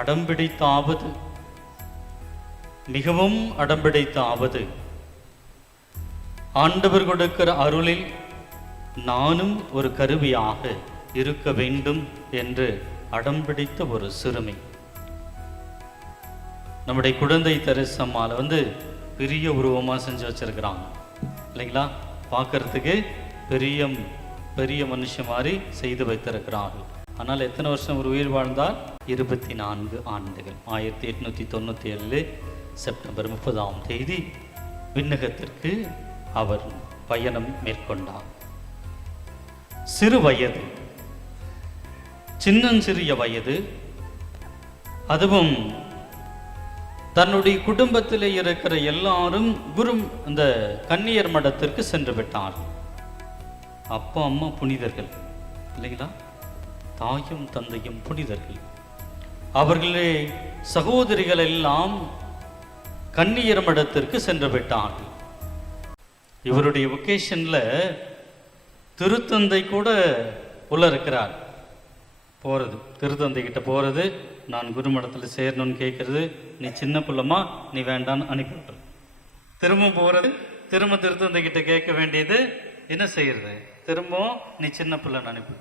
அடம்பிடித்தாவது, மிகவும் அடம்பிடித்தாவது, ஆண்டவர் கொடுக்கிற அருளில் நானும் ஒரு கருவியாக இருக்க வேண்டும் என்று அடம்பிடித்த ஒரு சிறுமி. நம்முடைய குழந்தை தெரசம்மால பெரிய உருவமாக செஞ்சு வச்சிருக்கிறாங்க இல்லைங்களா? பார்க்கறதுக்கு பெரிய பெரிய மனுஷன் மாதிரி செய்து வைத்திருக்கிறார்கள். ஆனால் எத்தனை வருஷம் ஒரு உயிர் வாழ்ந்தால்? 24 ஆண்டுகள். 1897 செப்டம்பர் 30 விண்ணகத்திற்கு அவர் பயணம் மேற்கொண்டார். சிறு வயது, சின்னஞ்சிறிய வயது, அதுவும் தன்னுடைய குடும்பத்தில் இருக்கிற எல்லாரும் இந்த கன்னியர் மடத்திற்கு சென்று விட்டார்கள். அப்பா அம்மா புனிதர்கள் இல்லைங்களா? தாயும் தந்தையும் புனிதர்கள். அவர்களே சகோதரிகள் எல்லாம் கன்னியர் மடத்திற்கு சென்று விட்டார்கள். இவருடைய ஒகேஷன்ல திருத்தந்தை கூட உள்ள இருக்கிறார். போறது, திருத்தந்தை கிட்ட போறது, நான் குருமடத்தில் சேரணும்னு கேட்கறது, நீ சின்ன பிள்ளைமா நீ வேண்டான்னு அனுப்பிவிட்டு திரும்ப போறது, திரும்ப திருத்தந்தை கிட்ட கேட்க வேண்டியது, என்ன செய்யறது, திரும்ப நீ சின்ன பிள்ளைன்னு அனுப்பி.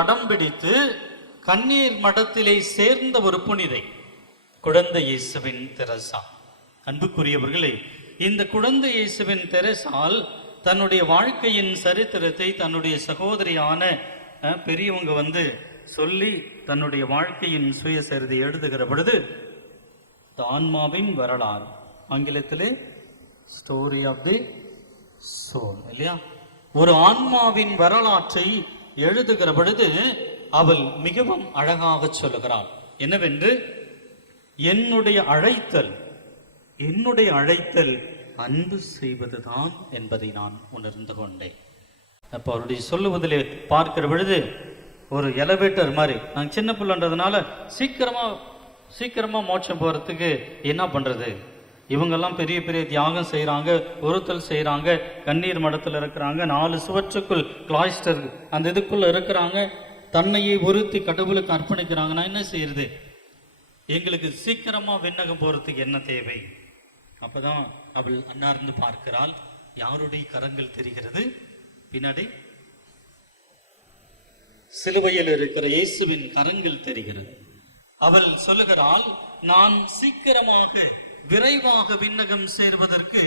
அடம்பிடித்து கண்ணீர் மடத்திலே சேர்ந்த ஒரு புனிதை குழந்தை இயேசுவின் தெரசா. அன்புக்குரியவர்களே, இந்த குழந்தை இயேசுவின் தெரசால் தன்னுடைய வாழ்க்கையின் சரித்திரத்தை தன்னுடைய சகோதரியான பெரியவங்க சொல்லி தன்னுடைய வாழ்க்கையின் சுயசரிதை எழுதுகிற பொழுது ஆன்மாவின் வரலாறு, ஆங்கிலத்திலே ஸ்டோரி ஆஃப் தி சோல் இல்லையா, ஒரு ஆன்மாவின் வரலாற்றை எழுதுகிற பொழுது அவள் மிகவும் அழகாக சொல்லுகிறாள். என்னவென்று, என்னுடைய அழைத்தல் அன்பு செய்வதுதான் என்பதை நான் உணர்ந்து கொண்டேன். அப்போ அவருடைய சொல்லுவதில் பார்க்கிற பொழுது ஒரு எலவேட்டர் மாதிரி, நாங்கள் சின்ன பிள்ளைன்றதுனால சீக்கிரமா மோட்சம் போகிறதுக்கு என்ன பண்ணுறது, இவங்கெல்லாம் பெரிய பெரிய தியாகம் செய்கிறாங்க, ஒருத்தல் செய்கிறாங்க, கண்ணீர் மடத்தில் இருக்கிறாங்க, 4 சுவற்றுக்குள் கிளாய்ஸ்டர் அந்த இதுக்குள்ளே இருக்கிறாங்க, தன்னையை ஒருத்தி கடவுளுக்கு அர்ப்பணிக்கிறாங்க. நான் என்ன செய்யறது, எங்களுக்கு சீக்கிரமாக விண்ணகம் போகிறதுக்கு என்ன தேவை? அப்போதான் அவள் அன்னார்ந்து பார்க்கிறாள். யாருடைய கரங்கள் தெரிகிறது? பின்னாடி சிலுவையில் இருக்கிற இயேசுவின் கரங்கள் தெரிகிறது. அவள் சொல்லுகிறாள், நான் சீக்கிரமாக விரைவாக விண்ணகம் சேர்வதற்கு